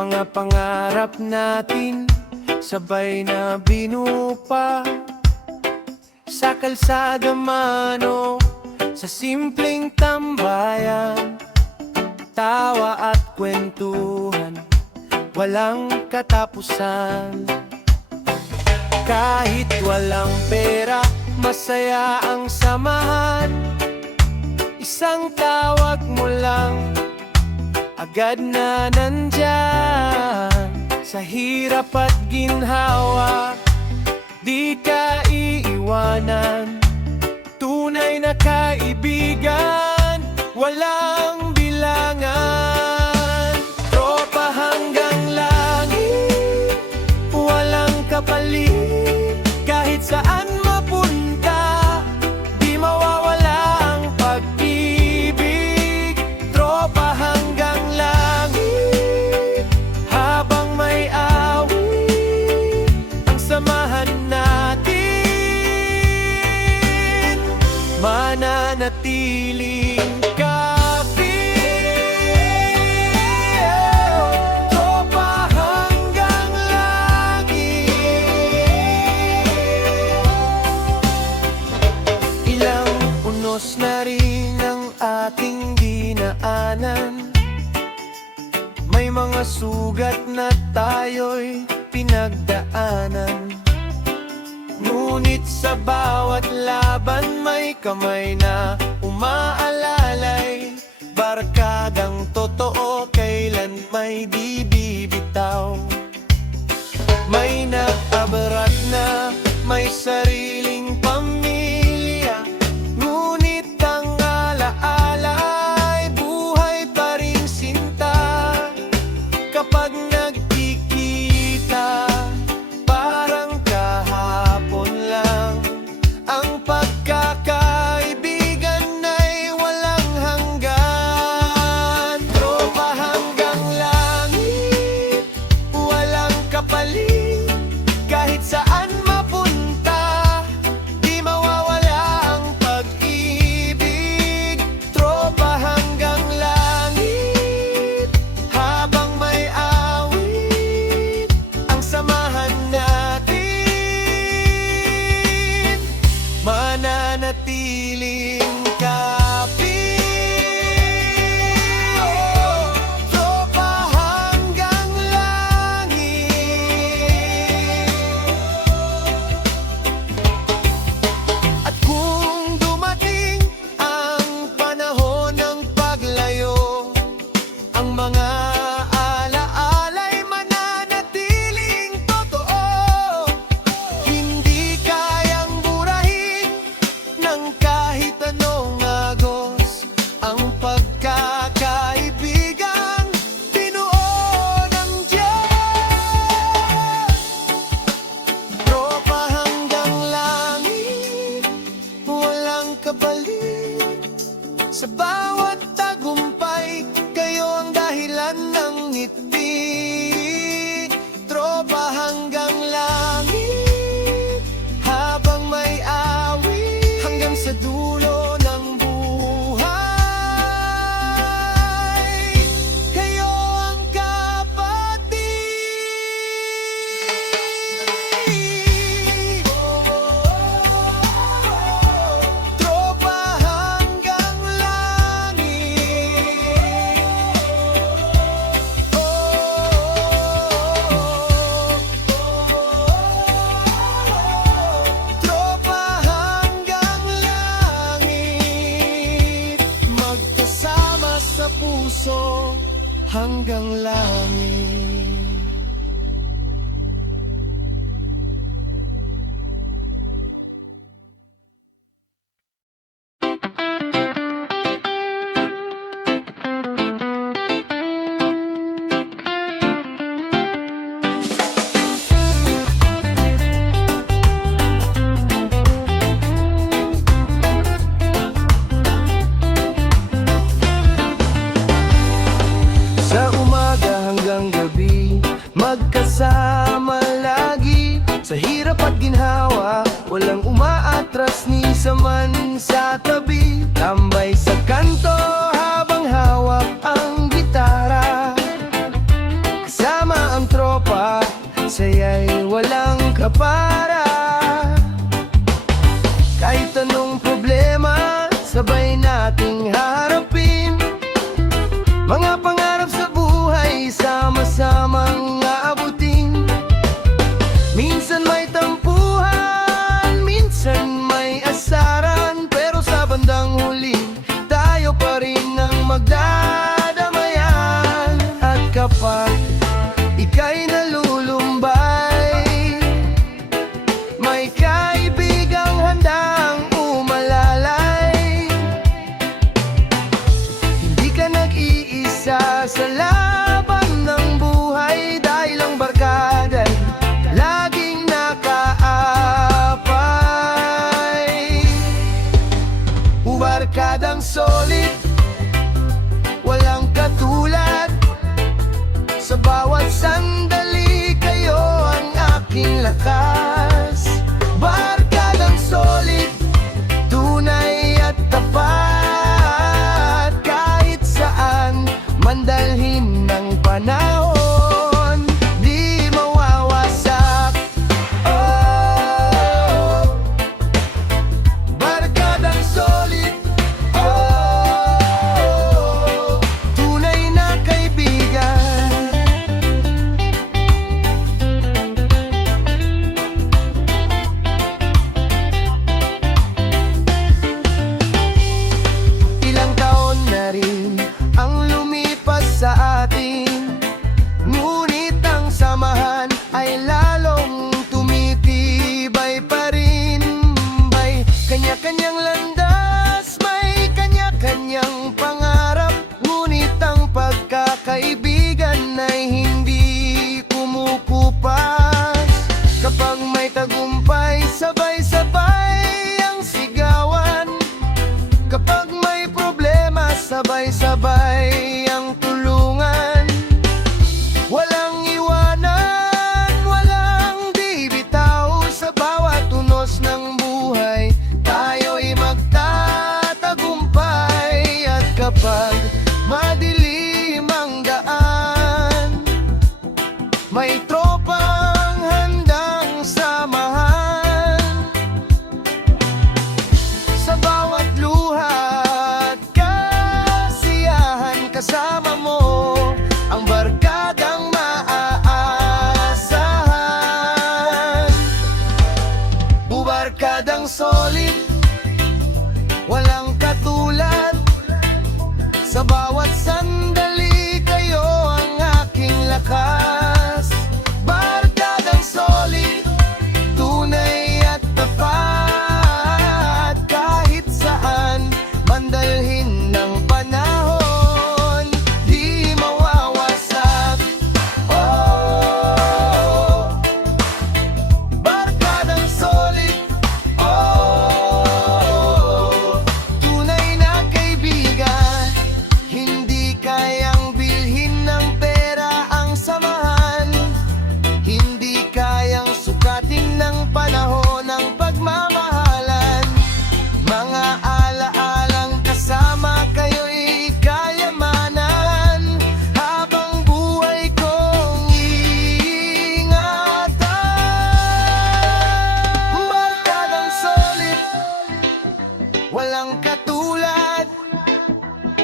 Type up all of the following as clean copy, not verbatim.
Mga pangarap natin sabay na binupa, sa kalsada man o sa simpleng tambayan. Tawa at kwentuhan, walang katapusan. Kahit walang pera, masaya ang samahan. Isang tawag mo lang, agad na nandyan. Sa hirap at ginhawa, di ka iiwanan. Tunay na kaibigan, walang bilangan. Tropa hanggang langit, walang kapalit. Kahit saan mapunta, di mawawala ang pag-ibig. Tropa hanggang langit, habang may awit, ang samahan natin mananatiling na rin ang ating dinaanan. May mga sugat na tayo'y pinagdaanan. Ngunit sa bawat laban may kamay na umaalalay. Barkadang totoo kailan may di bibitaw. May nag-abrat na may sariling pamilya, ngunit ang alaala ay buhay pa rin sinta. Kapag nagkikita, parang kahapon lang. Ang pagkakaibigan ay walang hanggan. Tropa hanggang langit, walang kapalit. Kahit saan mapunta, di mawawala ang pag-ibig. Tropa hanggang langit, habang may awit, ang samahan natin mananatiling kapit. Tropa hanggang langit. At kung dumating ang panahon ng paglayo, ang mga alaala'y mananatiling totoo. Hindi kayang burahin ng kahit anong agos ang pagkakaibigan binuo ng Diyos. Tropa hanggang langit, walang kapalit. Sa bawat tagumpay, kayo ang dahilan ng ngiti. Tropa hanggang langit, habang may awit, hanggang sa dulo ng buhay, kayo ang kapatid. Tropa hanggang langit. Tropa hanggang langit, magkasama sa puso hanggang langit. Sa umaga hanggang gabi, magkasama lagi. Sa hirap at ginhawa, walang umaatras ni isa man sa tabi. Tambay sa kanto habang hawak ang gitara. Sa ika'y nalulumbay. May kaibigang handang umalalay. Hindi ka nag-iisa sa laban ng buhay, dahil ang barkada'y laging nakaapay. Barkadang solid, walang katulad. Sa bawat sandali kayo ang aking lakas. Barkadang solid, tunay at tapat. Kahit saan man dalhin ng panahon, di mawawasak. Oh, barkadang solid. Oh, tunay na kaibigan. Ilang taon na rin ang lumipas sa atin, ngunit ang samahan ay lalong tumitibay pa rin. May kanya-kanyang landas, may kanya-kanyang pangarap, ngunit ang pagkakaibigan ay hindi kumukupas. Kapag may tagumpay, sabay-sabay ang sigawan. Kapag may problema, sabay-sabay ang tulungan. Walang iwanan, walang di bitaw. Sa bawat unos ng buhay, tayo'y magtatagumpay. At kapag madilim ang daan, may tropang handang samahan. Sa bawat luha at kasiyahan, kasama mo ang barkadang maaasahan. Barkadang solid, walang katulad. Sa bawat sandali kayo ang aking lakas. Barkadang solid, tunay at tapat. Kahit saan man dalhin ng panahon, di mawawasak. Oh, barkadang solid. Oh, tunay na kaibigan. Hindi kayang bilhin ng pera ang samahan. Hindi kayang sukatin ng panahon ng pagmamahalan. Mga alaalang kasama kayo'y kayamanan. Habang buhay kong iingatan. Barkadang solid, walang katulad.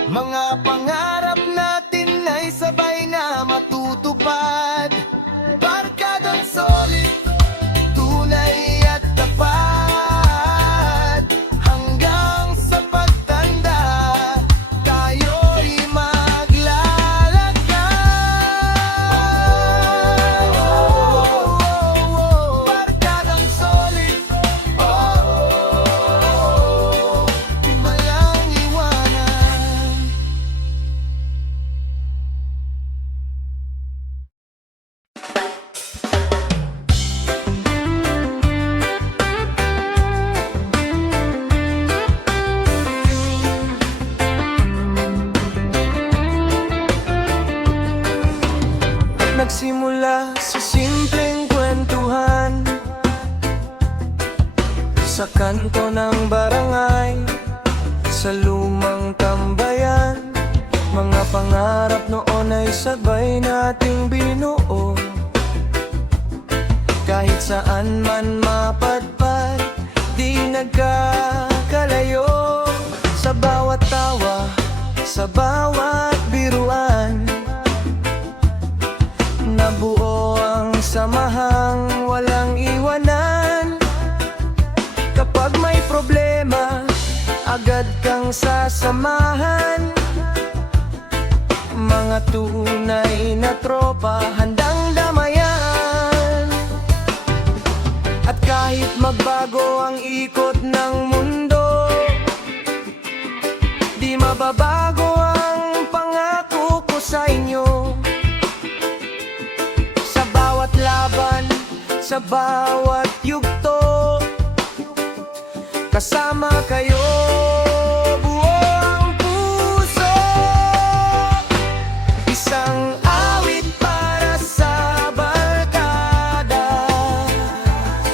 Mga pangarap natin ay sabay na matutupad. Barkadang solid, tunay at tapat. Hanggang sa pagtanda, tayo'y maglalakad. Barkadang solid. Oh, walang iwanan. Nagsimula sa simpleng kwentuhan sa kanto ng barangay, sa lumang tambayan. Mga pangarap noon ay sabay nating binuo. Kahit saan man mapadpad, di nagkakalayo. Sa bawat tawa, sa bawat biruan, nabuo ang samahang walang iwanan. Kapag may problema, agad kang sasamahan. Mga tunay na tropa, handang mababago ang ikot ng mundo, di mababago ang pangako ko sa inyo. Sa bawat laban, sa bawat yugto, kasama kayo, buo ang puso. Isang awit para sa barkada,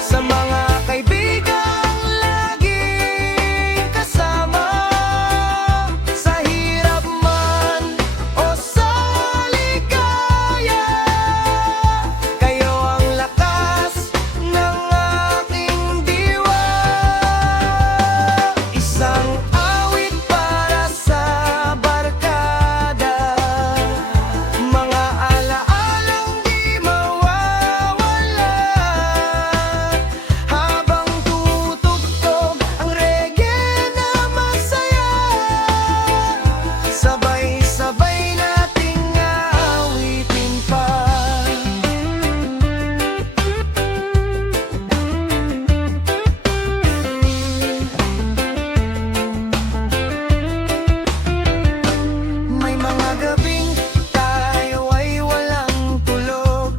sa mga kaibigang laging kasama, sa hirap man o sa ligaya. Kayo ang lakas ng aking diwa. Isang awit para sa barkada, mga alaalang di mawawala, habang tutugtog ang reggae na masaya. Sabay-sabay nating aawitin pa. May mga gabing tayo ay walang tulog,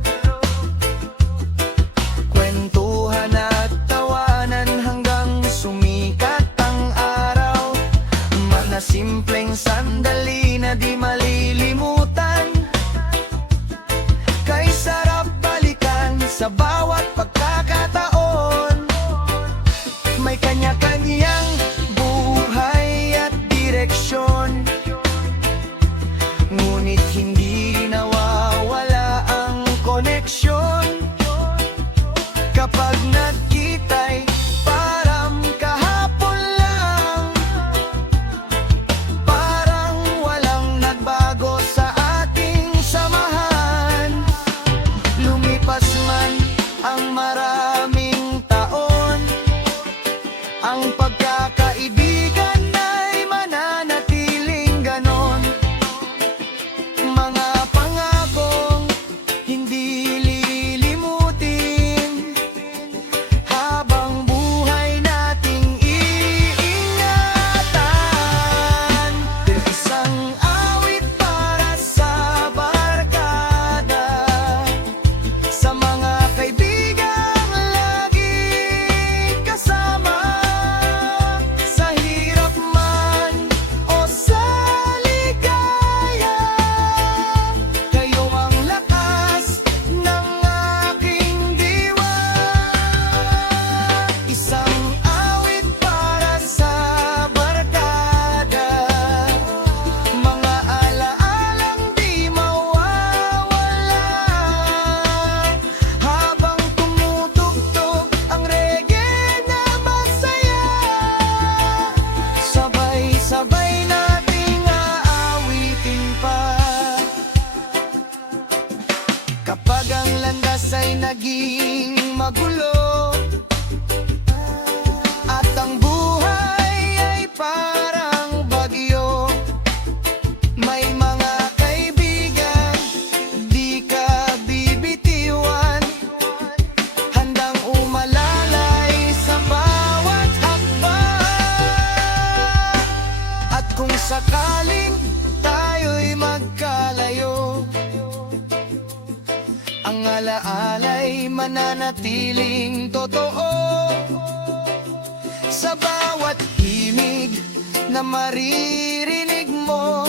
kwentuhan at tawanan hanggang sumikat ang araw. Mga simpleng sandali na di malilimutan, kay sarap balikan sa bawat pagkakataon. May kanya-kanyang buhay at direksyon, ngunit hindi nawawala ang koneksyon. Kapag nagkita'y parang kahapon lang, parang walang nagbago sa ating samahan. Lumipas man ang maraming taon, ang pagkakaibigan ay mananatiling ganon. Mga pangakong hindi lilimutin, habang buhay nating iingatan. Isang awit para sa barkada, sa mga kaibigang laging kasama, sa hirap man o sa ligaya. Kayo ang lakas ng aking diwa. Isang awit para sa barkada, mga alaalang di mawawala, habang tumutugtog ang reggae na masaya. Sabay-sabay nating aawitin pa. Kapag ang landas ay naging magulo, at ang buhay ay parang bagyo, may mga kaibigan di ka bibitiwan, handang umalalay sa bawat hakbang. At kung sakaling tayo'y magkalayo, ang alaala'y mananatiling totoo. Sa bawat himig na maririnig mo,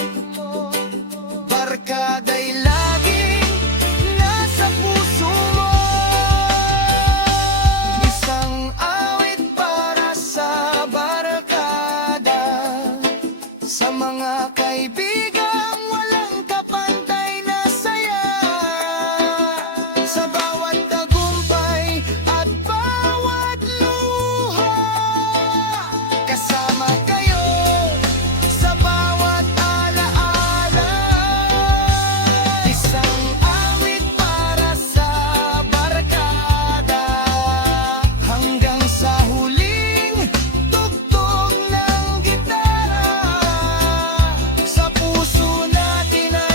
barkada'y laging nasa puso mo. Isang awit para sa barkada, sa mga kaibigang walang kapantay na saya. Sa bawat tagumpay at bawat luha, kasama kayo sa bawat alaala. Isang awit para sa barkada, hanggang sa huling tugtog ng gitara. Sa puso natin ay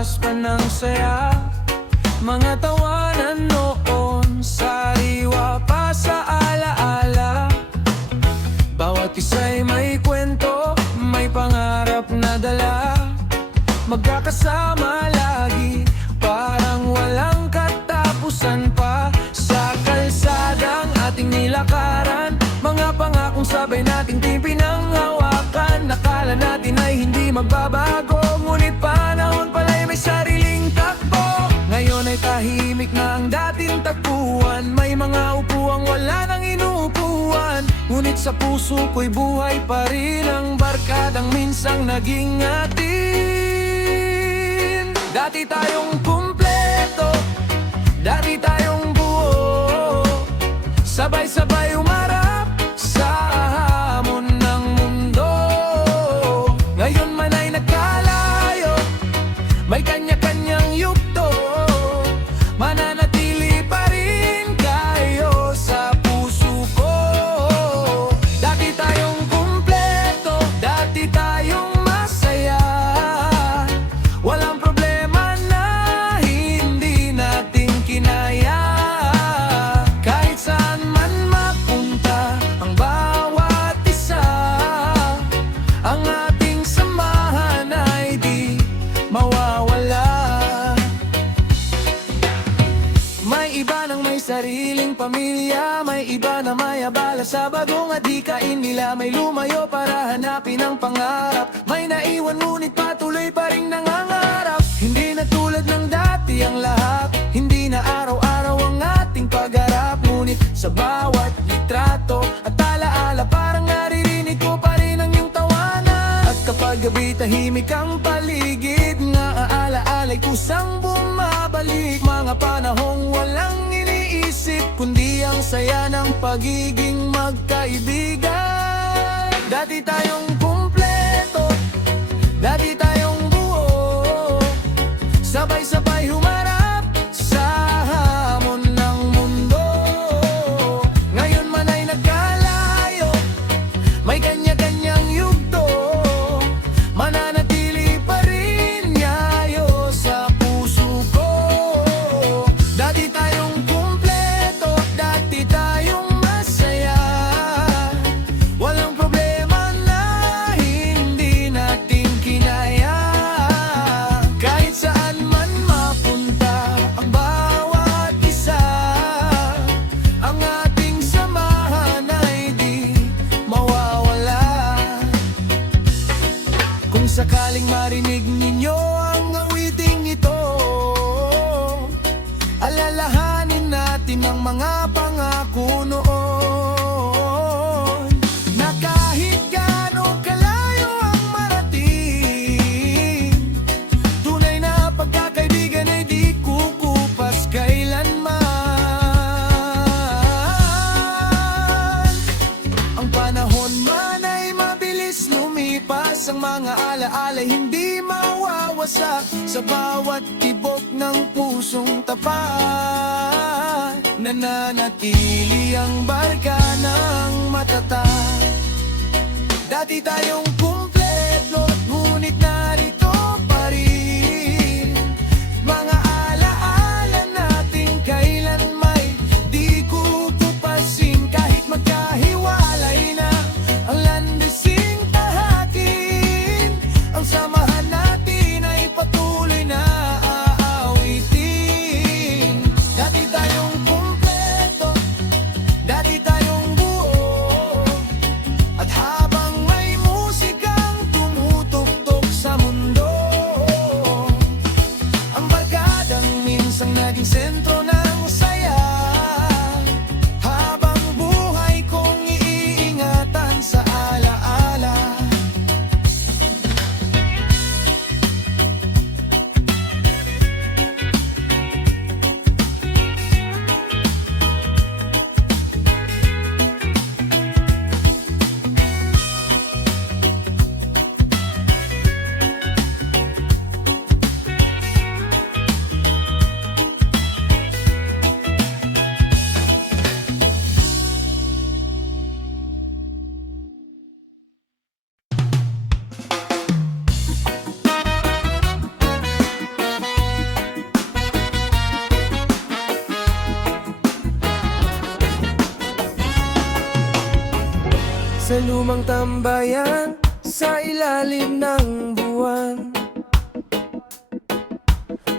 bukas pa ng saya. Mga tawanan noon, sariwa pa sa alaala. Bawat isa'y may kwento, may pangarap na dala. Magkakasama lagi, parang walang katapusan pa. Sa kalsadang ating nilakaran, mga pangakong sabay nating di pinanghawakan. Nakala natin ay hindi magbabago, ngunit panahon pala'y may sariling takbo. Ngayon ay tahimik na ang dating tagpuan. May mga upuang wala nang inuupuan, ngunit sa puso ko'y buhay pa rin ang barkadang minsang naging atin. Dati tayong kumpleto, dati tayong buo, sabay-sabay umarap sa hamon ng mundo. Ngayon man ay nagkalayo, may kanya-kanyang yugto. Mananatili pa rin kayo sa puso ko. Dati tayong kumpleto, dati tayong masaya. Walang problema na hindi natin kinaya. Kahit saan man mapunta ang bawat isa, ang ating samahan ay di mawawala. May iba nang may sariling pamilya, may iba na may abala sa bagong adikain nila. May lumayo para hanapin ang pangarap, may naiwan ngunit patuloy pa rin nangangarap. Hindi na tulad ng dati ang lahat, hindi na araw-araw ang ating pagharap. Ngunit sa bawat litrato at alaala, parang naririnig ko pa rin ang iyong tawanan. At kapag gabi tahimik ang paligid, naaalaala'y kusang bumabalik. Mga panahong walang iniisip, kundi ang saya ng pagiging magkaibigan. Dati tayong kumpleto, dati tayong buo, sabay-sabay humarap sa hamon ng mundo. Ngayon man ay nagkalayo, may kanya-kanyang yugto. Mananatili pa rin yayo sa puso ko. Dati tayong kumpleto, dati tayong masaya. Walang problema na hindi natin kinaya. Kahit saan man mapunta ang bawat isa, ang ating samahan ay di mawawala. Kung sakaling marinig ninyo ang awiting ito, alalahanin natin ang mga pangako noon, na kahit gaano kalayo ang marating, tunay na pagkakaibigan ay di kukupas kailanman. Ang panahon man ay mabilis lumipas, ang mga alaala'y hindi mawawasak. Sa bawat tibok ng pusong tapat, nananatili ang barka ng matatag. Dati tayong kumpleto, ngunit narito pa rin mga alaala natin kailan may di kukupasin. Kahit magkahiwalay na ang landising tahakin, ang samahan natin ay patuloy na aawitin. Dati tayong kumpleto, dati tayong buo, at habang may musikang tumutugtog sa mundo, Sa lumang tambayan, sa ilalim ng buwan,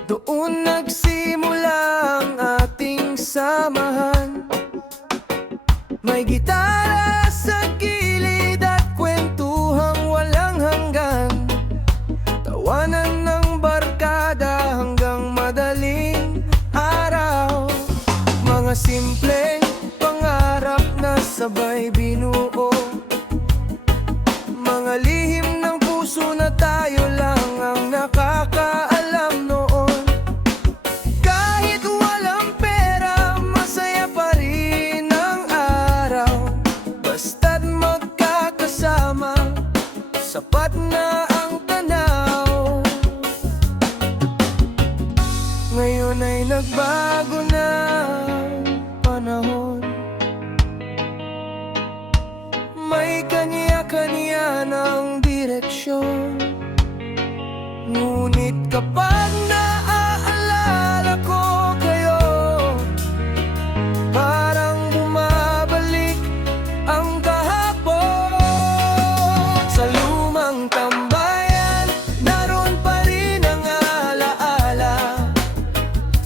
doon nagsimula ang ating samahan. May gitara sa gilid at kwentuhang walang hanggan, tawanan ng barkada hanggang madaling araw. Mga simpleng pangarap na sabay binuo, mga lihim ng puso na tayo lang ang nakakaalam noon. Kahit walang pera, masaya pa rin ang araw. Basta't magkakasama, sapat na ang tanaw. Ngayon ay nagbago na ang panahon, may kanya-kanya ng direksyon. Ngunit kapag naaalala ko kayo, parang bumabalik ang kahapon. Sa lumang tambayan, naroon pa rin ang alaala,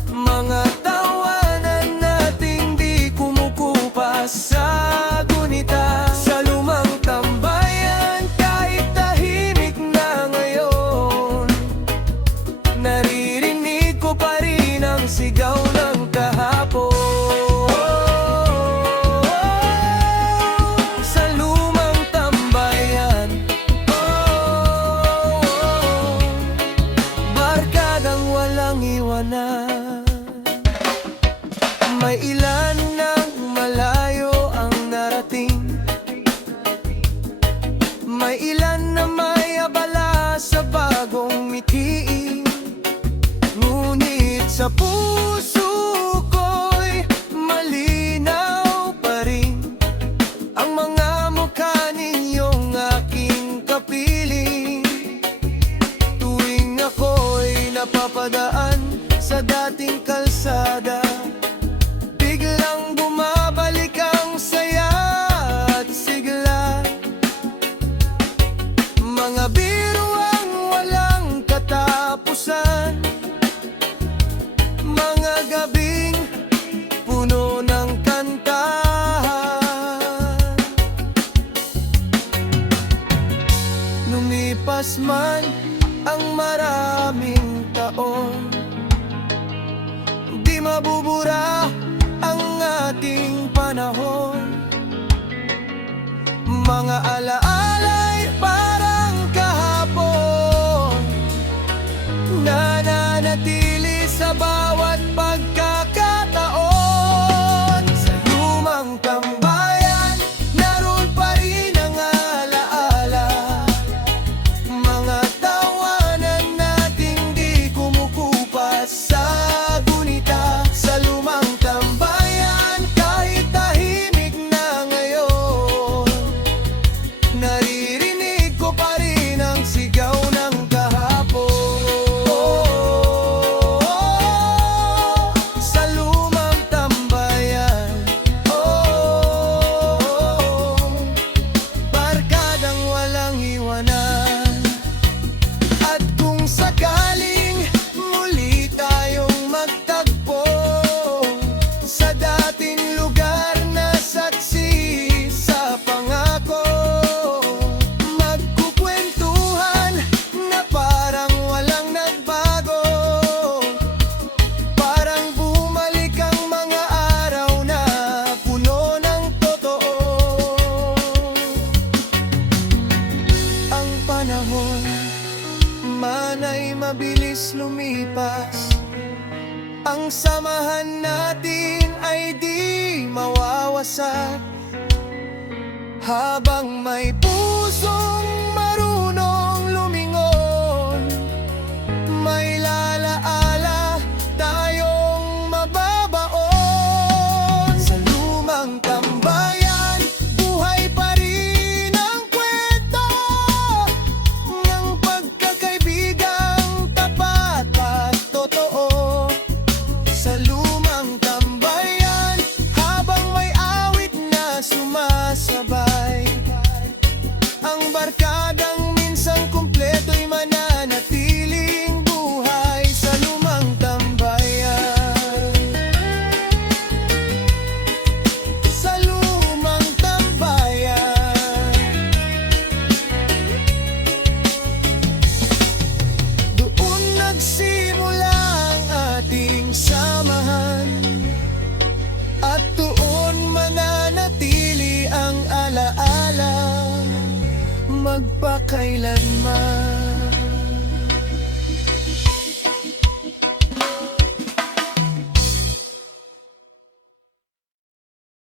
mga tawanan nating di kumukupas sa gunita. Sa lumang tambayan, kahit tahimik na ngayon, naririnig ko pa rin ang sigaw ng kahapon. Sa lumang tambayan, barkadang walang iwanan. May ilan ng malayo ang narating, may ilan na may abala sa bagong mitiin. Ngunit sa puso ko'y malinaw pa rin ang mga mukha ninyong aking kapiling. Tuwing ako'y napapadaan sa dating kalsada, biglang bumabalik ang saya at sigla. Mga biruang walang katapusan, mga gabing puno ng kantahan. Lumipas man ang maraming taon, di mabubura ang ating panahon. Mga alaala'y parang kahapon, nananatili sa bawat pagkakataon. Sa lumang tambayan, naroon pa rin ang alaala, mga tawanan nating di kumukupas sa gunita. Sa lumang tambayan, kahit tahimik na ngayon, naririnig ko pa rin ang sigaw ng kahapon. Sa lumang tambayan, barkadang walang iwanan. At kung sakaling muli tayong magtagpo sa dating lugar na saksi sa pangako, magkukwentuhan na parang walang nagbago, parang bumalik ang mga araw na puno ng totoo. Ang panahon man ay mabilis lumipas, ang samahan natin ay di mawawasak. Habang may pusong marunong lumingon, may lalaala tayong mababaon. Sa lumang tambayan, buhay pa rin ang kwento ng pagkakaibigang tapat at totoo. Sa lumang tambayan, habang may awit na sumasabay, kailanman.